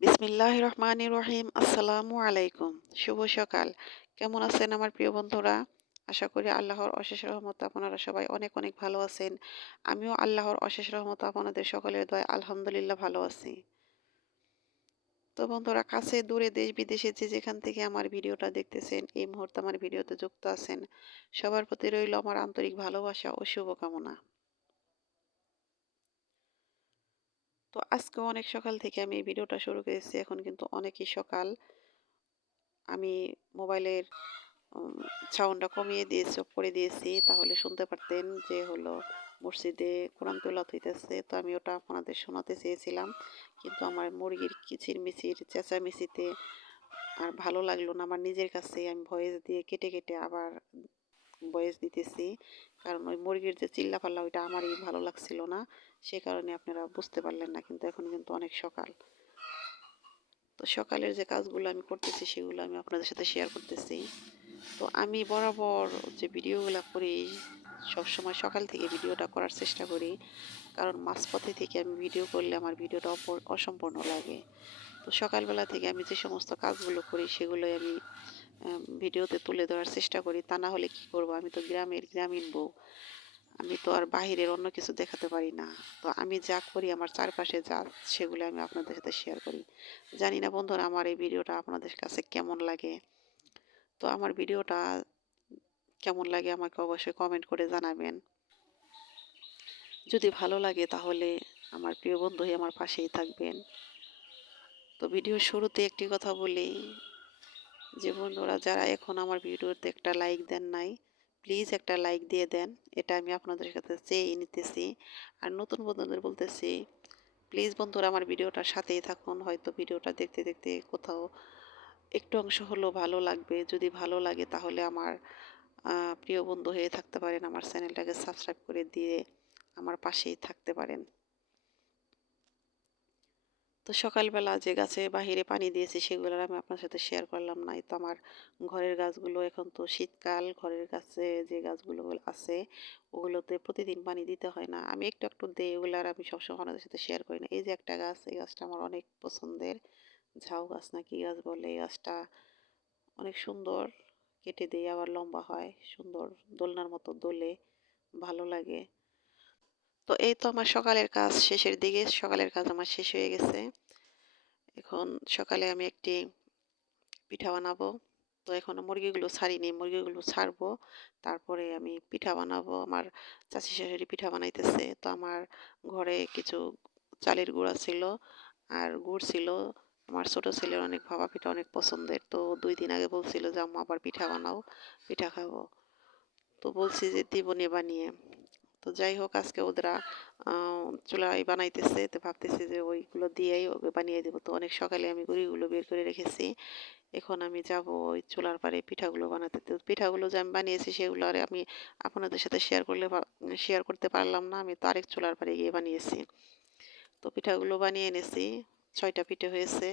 বিসমিল্লাহির রহমানির রহিম। আসসালামু আলাইকুম। শুভ সকাল। কেমন আছেন আমার প্রিয় বন্ধুরা? আশা করি আল্লাহর অশেষ রহমতে আপনারা সবাই অনেক অনেক ভালো আছেন। আমিও আল্লাহর অশেষ রহমতে আপনাদের সকলের দয়ায় আলহামদুলিল্লাহ ভালো আছি। তো বন্ধুরা, কাছে দূরে দেশ বিদেশে যে যেখান থেকে আমার ভিডিওটা দেখতেছেন, এই মুহূর্তে আমার ভিডিওতে যুক্ত আছেন, সবার প্রতি রইল আমার আন্তরিক ভালোবাসা ও শুভকামনা। তো আজকে অনেক সকাল থেকে আমি এই ভিডিওটা শুরু করেছি। এখন কিন্তু অনেকই সকাল। আমি মোবাইলের সাউন্ডটা কমিয়ে দিয়ে চোখ করে দিয়েছি, তাহলে শুনতে পারতেন যে হলো মসজিদে কোরআন তেলাওয়াত হইতেছে। তো আমি ওটা আপনাদের শোনাতে চেয়েছিলাম, কিন্তু আমার মুরগির কিচিরমিচির চেঁচামেচিতে আর ভালো লাগলো না আমার নিজের কাছে। আমি ভয়েস দিয়ে কেটে কেটে আবার ভয়েস দিতেছি, কারণ ওই মুরগির যে চিল্লাপাল্লা ওইটা আমারই ভালো লাগছিল না। সে কারণে আপনারা বুঝতে পারলেন না, কিন্তু এখন কিন্তু অনেক সকাল। তো সকালের যে কাজগুলো আমি করতেছি সেগুলো আমি আপনাদের সাথে শেয়ার করতেছি। তো আমি বরাবর যে ভিডিওগুলো করি, সবসময় সকাল থেকে ভিডিওটা করার চেষ্টা করি, কারণ মাঝপথে থেকে আমি ভিডিও করলে আমার ভিডিওটা অসম্পূর্ণ লাগে। তো সকালবেলা থেকে আমি যে সমস্ত কাজগুলো করি সেগুলোই আমি ভিডিওতে তুলে ধরার চেষ্টা করি। তা না হলে কি করব, আমি তো গ্রামীণ বউ। আমি তো আর বাহিরের অন্য কিছু দেখাতে পারি না। তো আমি যা করি আমার চারপাশে যা, সেগুলো আমি আপনাদের সাথে শেয়ার করি। জানি না বন্ধুরা, আমার এই ভিডিওটা আপনাদের কাছে কেমন লাগে। তো আমার ভিডিওটা কেমন লাগে আমাকে অবশ্যই কমেন্ট করে জানাবেন। যদি ভালো লাগে তাহলে আমার প্রিয় বন্ধু হয়ে আমার পাশেই থাকবেন। তো ভিডিওর শুরুতে একটি কথা বলি, যে বন্ধুরা যারা এখন আমার ভিডিওতে একটা লাইক দেন নাই, প্লিজ একটা লাইক দিয়ে দেন। এটা আমি আপনাদের সাথে চেয়ে নিতেছি। আর নতুন বন্ধুদের বলতেছি, প্লিজ বন্ধুরা আমার ভিডিওটার সাথেই থাকুন। হয়তো ভিডিওটা দেখতে দেখতে কোথাও একটু অংশ হলেও ভালো লাগবে। যদি ভালো লাগে তাহলে আমার প্রিয় বন্ধু হয়ে থাকতে পারেন, আমার চ্যানেলটাকে সাবস্ক্রাইব করে দিয়ে আমার পাশেই থাকতে পারেন। তো সকালবেলা যে গাছে বাহিরে পানি দিয়েছি সেগুলো আমি আপনার সাথে শেয়ার করলাম না। এই তো আমার ঘরের গাছগুলো, এখন তো শীতকাল, ঘরের কাছে যে গাছগুলো আছে ওগুলোতে প্রতিদিন পানি দিতে হয় না, আমি একটু একটু দিই। ওগুলো আর আমি সবসময় আপনাদের সাথে শেয়ার করি না। এই যে একটা গাছ, এই গাছটা আমার অনেক পছন্দের, ঝাউ গাছ না কি গাছ বলে। এই গাছটা অনেক সুন্দর, কেটে দিয়ে আবার লম্বা হয়, সুন্দর দোলনার মতো দোলে, ভালো লাগে। তো এই তো আমার সকালের কাজ শেষের দিকে, সকালের কাজ আমার শেষ হয়ে গেছে। এখন সকালে আমি একটি পিঠা বানাবো। তো এখনো মুরগিগুলো ছাড়িনি, মুরগিগুলো ছাড়বো, তারপরে আমি পিঠা বানাবো। আমার চাচি শাশুড়ি পিঠা বানাইতেছে। তো আমার ঘরে কিছু চালের গুঁড়া ছিল আর গুড় ছিল। আমার ছোট ছেলের অনেক ভাপা পিঠা অনেক পছন্দের। তো 2 দিন আগে বলছিল যে আম্মু আবার পিঠা বানাও, পিঠা খাবো। তো বলছি যে দিবনে বানিয়ে। তো যাই হোক, আজকে ওদেরা চুলায় বানাইতেছে, তো ভাবতেছি যে ওইগুলো দিয়েই ওকে বানিয়ে দেবো। তো অনেক সকালে আমি গুঁড়িগুলো বের করে রেখেছি। এখন আমি যাব ওই চুলার পাড়ে পিঠাগুলো বানাতে। তো পিঠাগুলো যে আমি বানিয়েছি সেগুলো আর আমি আপনাদের সাথে শেয়ার করতে পারলাম না। আমি তো আরেক চুলার পাড়ে গিয়ে বানিয়েছি। তো পিঠাগুলো বানিয়ে এনেছি। 6টা পিঠে হয়েছে,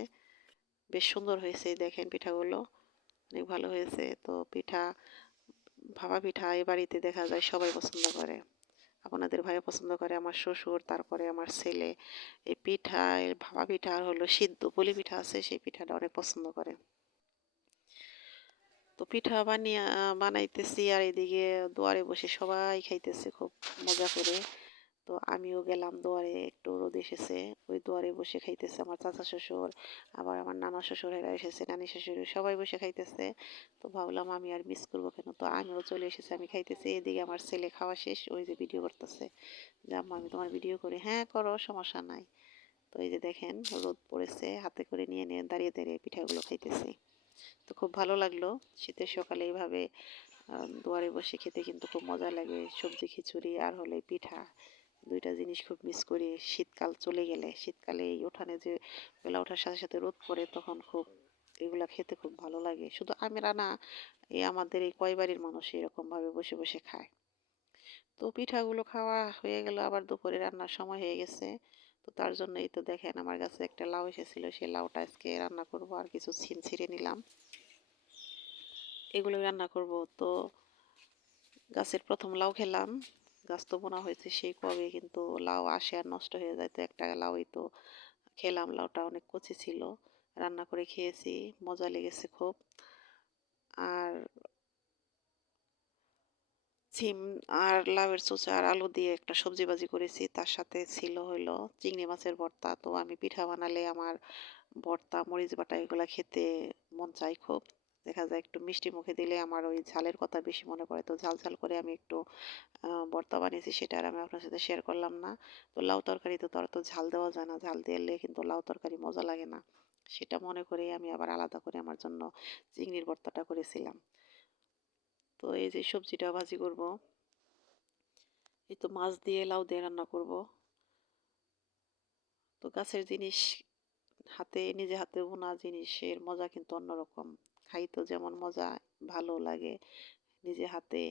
বেশ সুন্দর হয়েছে। দেখেন পিঠাগুলো অনেক ভালো হয়েছে। তো পিঠা, ভাপা পিঠা এই বাড়িতে দেখা যায় সবাই পছন্দ করে। আপনাদের ভাইও পছন্দ করে, আমার শ্বশুর, তারপরে আমার ছেলে। এই পিঠা, এই ভাপা পিঠা আর হলো সিদ্ধ পুলি পিঠা আছে, সেই পিঠাটা অনেক পছন্দ করে। তো পিঠা বানাইতেছি আর এদিকে দুয়ারে বসে সবাই খাইতেছে খুব মজা করে। তো আমিও গেলাম দুয়ারে, একটু রোদ এসেছে, ওই দুয়ারে বসে খাইতেছে আমার চাচা শ্বশুর, আবার আমার নানা শ্বশুর এরা এসেছে, নানি শ্বশুর, সবাই বসে খাইতেছে। তো ভাবলাম আমি আর মিস করবো কেন, তো আমিও চলে এসেছি, আমি খাইতেছি। এদিকে আমার ছেলে খাওয়া শেষ, ওই যে ভিডিও করতেছে যে আম্মা আমি তোমার ভিডিও করি। হ্যাঁ করো, সমস্যা নাই। তো এই যে দেখেন রোদ পড়েছে, হাতে করে নিয়ে নিয়ে দাঁড়িয়ে দাঁড়িয়ে পিঠাগুলো খাইতেছি। তো খুব ভালো লাগলো শীতের সকালে এইভাবে দুয়ারে বসে খেতে, কিন্তু খুব মজা লাগে। সবজি খিচুড়ি আর হলে পিঠা, দুইটা জিনিস খুব মিস করি। শীতকাল চলে গেলে, শীতকালে এই উঠানে যে বেলা ওঠার সাথে সাথে রোদ পড়ে, তখন খুব এগুলা খেতে খুব ভালো লাগে। শুধু আমরা না, এই আমাদের এই কয় বাড়ির মানুষ এরকমভাবে বসে বসে খায়। তো পিঠাগুলো খাওয়া হয়ে গেল, আবার দুপুরে রান্নার সময় হয়ে গেছে। তো তার জন্যই তো দেখেন আমার কাছে একটা লাউ এসেছিল, সেই লাউটা আজকে রান্না করব। আর কিছু ছিঁড়ে নিলাম, এগুলো রান্না করব। তো গাছের প্রথম লাউ খেলাম। গাছ তো বোনা হয়েছে সেই কবে, কিন্তু লাউ আসে আর নষ্ট হয়ে যায়। তো একটা লাউই তো খেলাম। লাউটা অনেক কচি ছিল। রান্না করে খেয়েছি। মজা লেগেছে খুব। আর সিম আর লাউয়ের চোচা আর আলু দিয়ে একটা সবজি ভাজি করেছি। তার সাথে ছিল হইলো চিংড়ি মাছের ভর্তা। তো আমি পিঠা বানালে আমার ভর্তা, মরিচ বাটা এগুলা খেতে মন চায় খুব। দেখা যায় একটু মিষ্টি মুখে দিলে আমার ওই ঝালের কথা বেশি মনে পড়ে। তো ঝাল, ঝাল করে আমি একটু ভর্তা বানিয়েছি, সেটা আর আমি আপনার সাথে শেয়ার করলাম না। তো লাউ তরকারিতে তো আর তো ঝাল দেওয়া যায় না। ঝাল দিলে কিন্তু লাউ তরকারি মজা লাগে না। সেটা মনে করে আমি আবার আলাদা করে আমার জন্য চিংড়ির ভর্তাটা করেছিলাম। তো এই যে সবজিটা ভাজি করব। এই তো মাছ দিয়ে লাউ দিয়ে রান্না করব। তো গাছের জিনিস নিজে হাতে বোনা জিনিসের মজা কিন্তু অন্যরকম। খাইতেও যেমন মজা, ভালো লাগে। নিজে হাতে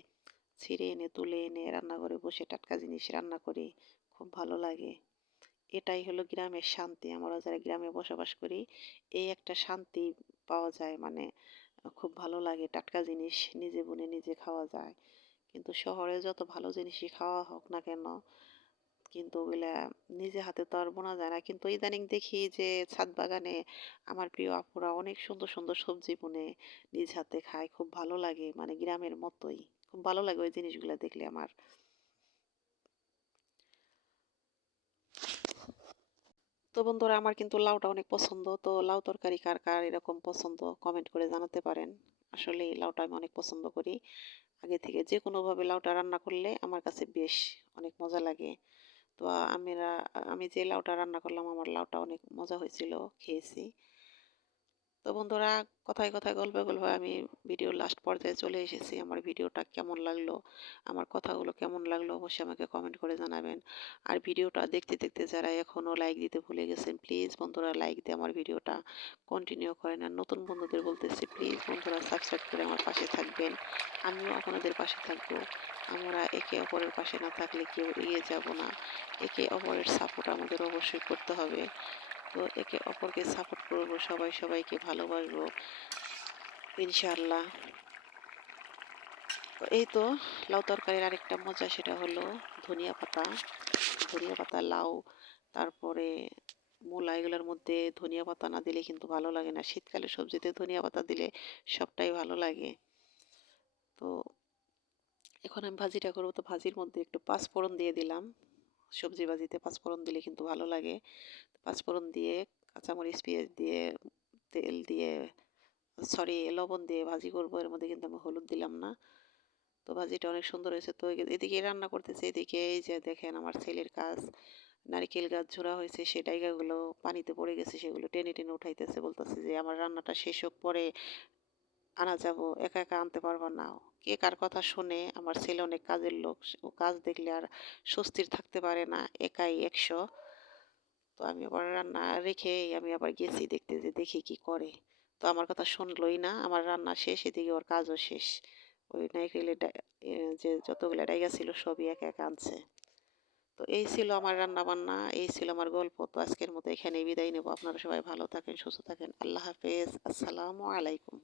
ছিঁড়ে এনে তুলে এনে রান্নাঘরে বসে টাটকা জিনিস রান্না করি, খুব ভালো লাগে। এটাই হলো গ্রামের শান্তি। আমরা যারা গ্রামে বসবাস করি এই একটা শান্তি পাওয়া যায়, মানে খুব ভালো লাগে। টাটকা জিনিস নিজে বুনে নিজে খাওয়া যায়। কিন্তু শহরে যত ভালো জিনিসই খাওয়া হোক না কেন, কিন্তু ওগুলা নিজে হাতে তো আর বোনা যায় না। কিন্তু ইদানিং দেখি যে ছাদ বাগানে আমার প্রিয় আপুরা অনেক সুন্দর সুন্দর সবজি বুনে নিজ হাতে খায়, খুব ভালো লাগে, মানে গ্রামের মতোই। খুব ভালো লাগে ওই জিনিসগুলো দেখলে আমার। তো বন্ধুরা, আমার কিন্তু লাউটা অনেক পছন্দ। তো লাউ তরকারি কার কার এরকম পছন্দ কমেন্ট করে জানাতে পারেন। আসলে এই লাউটা আমি অনেক পছন্দ করি। আগে থেকে যে কোনোভাবে লাউটা রান্না করলে আমার কাছে বেশ অনেক মজা লাগে। তো আমি যে লাউটা রান্না করলাম, আমার লাউটা অনেক মজা হয়েছিল, খেয়েছি। তো বন্ধুরা, কথায় কথায় গল্পে গল্পে আমি ভিডিওর লাস্ট পর্যায়ে চলে এসেছি। আমার ভিডিওটা কেমন লাগলো, আমার কথাগুলো কেমন লাগলো অবশ্যই আমাকে কমেন্ট করে জানাবেন। আর ভিডিওটা দেখতে দেখতে যারা এখনও লাইক দিতে ভুলে গেছেন, প্লিজ বন্ধুরা লাইক দিয়ে আমার ভিডিওটা কন্টিনিউ করেন। আর নতুন বন্ধুদের বলতেছি, প্লিজ বন্ধুরা সাবস্ক্রাইব করে আমার পাশে থাকবেন। আমিও আপনাদের পাশে থাকবো। আমরা একে অপরের পাশে না থাকলে কেউ এগিয়ে যাব না। একে অপরের সাপোর্ট আমাদের অবশ্যই করতে হবে। তো একে অপরকে সাপোর্ট করব, সবাই সবাইকে ভালোবাসবো ইনশাআল্লাহ। তো এই তো লাউ তরকারির আরেকটা মজা, সেটা হলো ধনিয়া পাতা। ধনিয়া পাতা, লাউ, তারপরে মূলা, এগুলোর মধ্যে ধনিয়া পাতা না দিলে কিন্তু ভালো লাগে না। শীতকালে সবজিতে ধনিয়া পাতা দিলে সবটাই ভালো লাগে। তো এখন আমি ভাজিটা করবো। তো ভাজির মধ্যে একটু পাঁচফোড়ন দিয়ে দিলাম। সবজি ভাজিতে পাঁচফোড়ন দিলে কিন্তু ভালো লাগে। পাঁচফোড়ন দিয়ে কাঁচামরিচ পেঁয়াজ দিয়ে তেল দিয়ে লবণ দিয়ে ভাজি করবো। এর মধ্যে কিন্তু আমি হলুদ দিলাম না। তো ভাজিটা অনেক সুন্দর হয়েছে। তো এদিকে রান্না করতেছে, এদিকে এই যে দেখেন আমার ছেলের কাজ। নারকেল গাছ ঝোড়া হয়েছে, সে ডাইগাগুলো পানিতে পড়ে গেছে, সেগুলো টেনে টেনে উঠাইতেছে। বলতেছে যে আমার রান্নাটা শেষ হোক, পরে আনা যাব, একা একা আনতে পারবো না। কে কার কথা শুনে? আমার ছেলে অনেক কাজের লোক, ও কাজ দেখলে আর স্বস্তির থাকতে পারে না, একাই 100। তো আমি আবার রান্না রেখে আমি আবার গেছি দেখতে, যে দেখি কি করে। তো আমার কথা শুনলই না। আমার রান্না শেষ, এদিকে ওর কাজও শেষ। ওই নাইকেলের যে যতগুলো ডাইগা ছিল সবই একা একা আনছে। তো এই ছিল আমার রান্না বান্না, এই ছিল আমার গল্প। তো আজকের মতো এখানেই বিদায় নেব। আপনারা সবাই ভালো থাকেন, সুস্থ থাকেন। আল্লাহ হাফেজ। আসসালামু আলাইকুম।